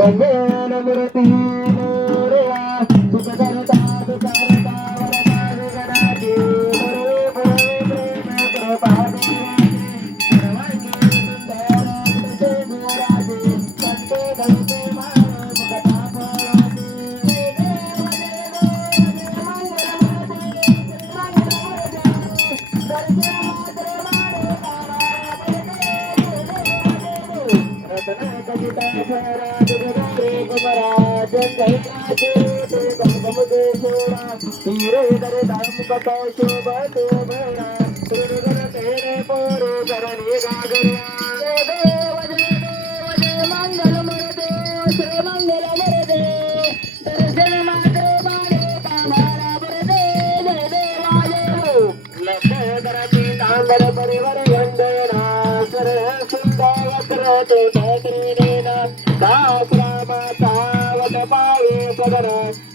मंगल मूर्ती मोरया सुख करता दुकारता वरदा विघ्नाची गुरु प्रेम कृपा सर्वांगी सुंदर तुझे मोराजी संते घडते मान मुखता फळाची परिवार वंदना सर दासरामावत पावे सदर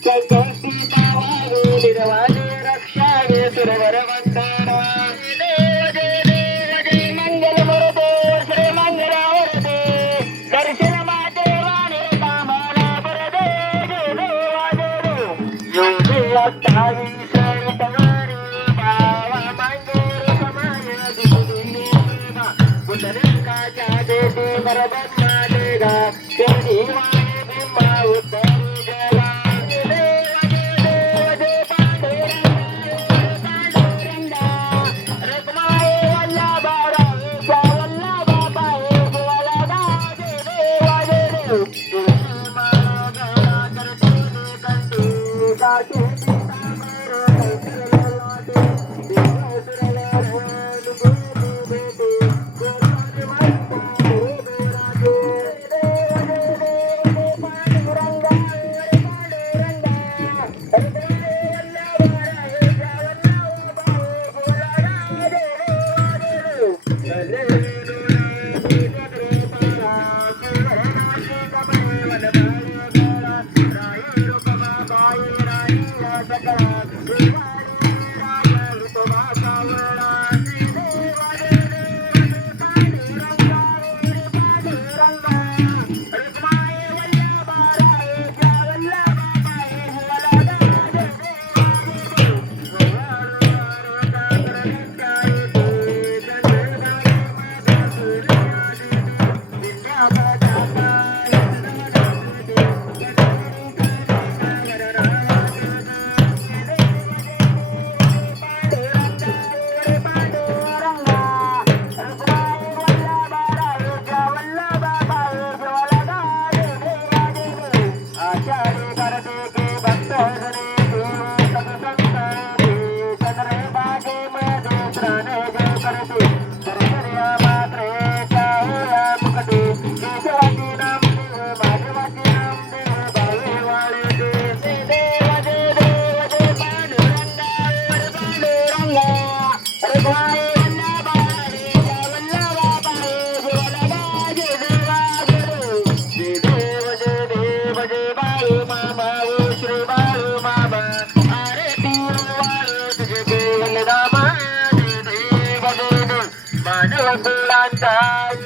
संकष्टी पावे निर्वाणे रक्षावे सुरवर वंदना देव जय मंगल मूर्ते श्री मंगल वरदे दर्शन माते वाणे कामाला वरदे जय देवा जय योगी अत्तावीस तवारी बावा मंगेर समाय दिनी बुद्धलिंगाच्या देवी बरबन्ना देगा केवढी वाणे बिंबा उत्तरी जगा देव जय पांडुरंगा रत्नाये वल्लभारा वल्लभा पाये वल्लभा जय देवा जय देव तुळशी माळा गळा करते कंठी काठी सीतामर कैसर लाटे देव सुरवर भेटे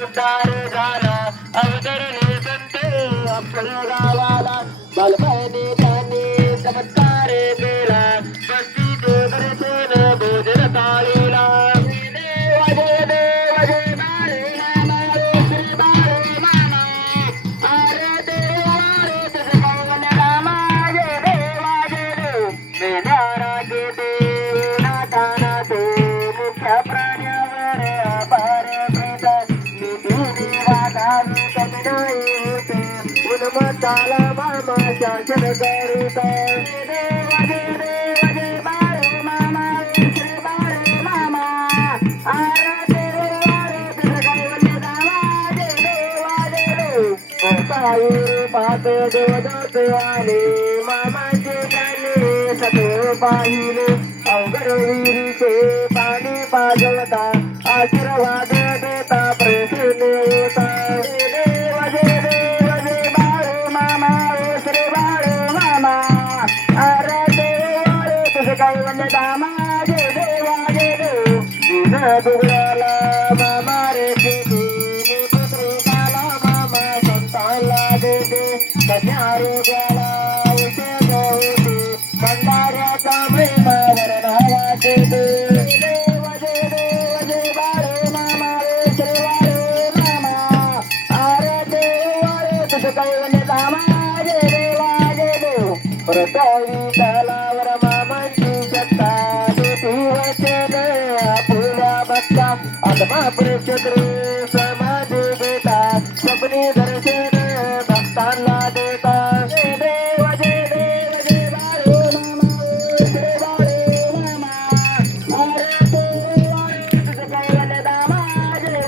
उद्धार झाला अवतरले संत आपल्या गावाला बालपणी त्यांनी चमत्कार केला बस्ती देवदर्शन भोजन ताळीला देव जय बाळे मामा श्री बाळे मामा अरे देवा रे तुझे कौन रामा जय देवा जय देव मेधारा के देव नाथा नाथे मुख्य प्राण्यावर अपार उन्मत्ताला मामा शासन करीता देव जय बाळे मामा श्री बाळे मामा अरे देवा रे तुझं कैवल्य धामा जय देवा जय देव साई पाहत देवदूत आले मामाचे गाणे सदैव पाहिले अवघड विहिरीचे पाणी पाजवता आशीर्वाद देता प्रसन्न होता देव जय बाळे मामा श्री बाळे मामा अरे देवा रे तुझं कैवल्य धामा जय देवा जय देव दिन दुगळ्याला मामा रे शेती पुत्री काला मामा संताला देते प्रतावी तलावर मामांची सत्ता देती वचन आपुल्या भक्ता आत्मा परिचक्रे समाधी देता स्वप्नी दर्शन भक्तांना देता जय देव जय देव जय बाळू मामा श्री बाळू मामा अरे तू तुझं कैवल्य दामा जय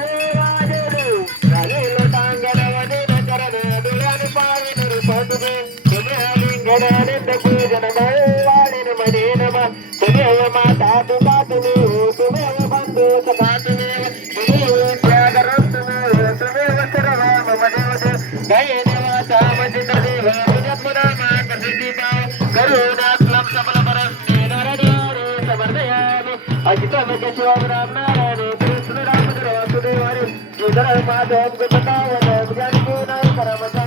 देव झाले लोटांगण वदन चरण डोळ्याने पाणी निरुपदे आनंद पूजन वाढीन मने नम तुमेव माता तुका तुमेव तुमेव बंधू सखा तुमेव तुमेव त्यागरम तुमेव तुमेव सर्व मम देवते जय देवाचा मजित देव तुझ्यात्मनामा प्रसिद्धी पाव करुणात्लम सबल परस्ते नरद्वारे समर्दयामि अजितम केशव राम नारायण कृष्ण राम वासुदेव हरी श्रीधर माधव गणतावन ज्ञानपूर्ण परम